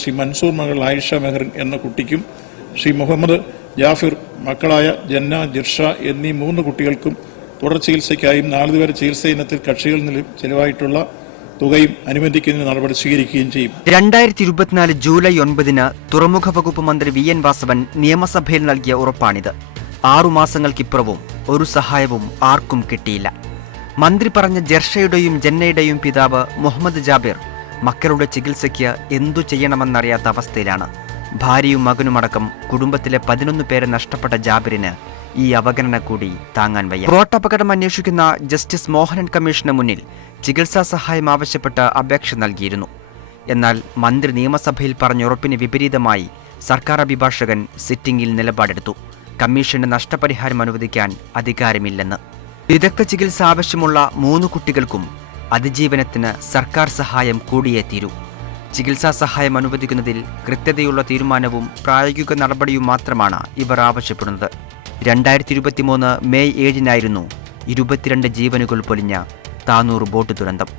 ശ്രീ മൻസൂർ മകൾ ആയിഷ മെഹറിൻ എന്ന കുട്ടിക്കും ശ്രീ മുഹമ്മദ് ജാഫിർ മക്കളായ ജന്ന, ജിർഷ എന്നീ 3 കുട്ടികൾക്കും തുടർ ചികിത്സയ്ക്കായും നാളിതുവരെ ചികിത്സ ഇനത്തിൽ കക്ഷികളിൽ നിന്ന് ചെലവായിട്ടുള്ള തുകയും അനുബന്ധിക്കുന്നതിന് നടപടി സ്വീകരിക്കുകയും ചെയ്യും. 2024 ജൂലൈ 9 തുറമുഖ വകുപ്പ് മന്ത്രി വി.എൻ. വാസവൻ നിയമസഭയിൽ നൽകിയ ഉറപ്പാണിത്. 6 മാസങ്ങൾക്കിപ്പുറവും ഒരു സഹായവും ആർക്കും കിട്ടിയില്ല. മന്ത്രി പറഞ്ഞ ജർഷയുടെയും ജന്നയുടെയും പിതാവ് മുഹമ്മദ് ജാബിർ മക്കളുടെ ചികിത്സയ്ക്ക് എന്തു ചെയ്യണമെന്നറിയാത്ത അവസ്ഥയിലാണ്. ഭാര്യയും മകനുമടക്കം കുടുംബത്തിലെ 11 പേരെ നഷ്ടപ്പെട്ട ജാബിറിന് ഈ അവഗണന കൂടി താങ്ങാൻ വയ്യ. റോട്ടപകടം അന്വേഷിക്കുന്ന ജസ്റ്റിസ് മോഹനൻ കമ്മീഷന് മുന്നിൽ ചികിത്സാ സഹായം ആവശ്യപ്പെട്ട് അപേക്ഷ നൽകിയിരുന്നു. എന്നാൽ മന്ത്രി നിയമസഭയിൽ പറഞ്ഞുറപ്പിന് വിപരീതമായി സർക്കാർ അഭിഭാഷകൻ സിറ്റിംഗിൽ നിലപാടെടുത്തു. കമ്മീഷന് നഷ്ടപരിഹാരം അനുവദിക്കാൻ അധികാരമില്ലെന്ന്. വിദഗ്ധ ചികിത്സ ആവശ്യമുള്ള 3 കുട്ടികൾക്കും അതിജീവനത്തിന് സർക്കാർ സഹായം കൂടിയേ തീരൂ. ചികിത്സാ സഹായം അനുവദിക്കുന്നതിൽ കൃത്യതയുള്ള തീരുമാനവും പ്രായോഗിക നടപടിയും മാത്രമാണ് ഇവർ ആവശ്യപ്പെടുന്നത്. 2023 മെയ് 7 22 ജീവനുകൾ പൊലിഞ്ഞ താനൂർ ബോട്ട് ദുരന്തം.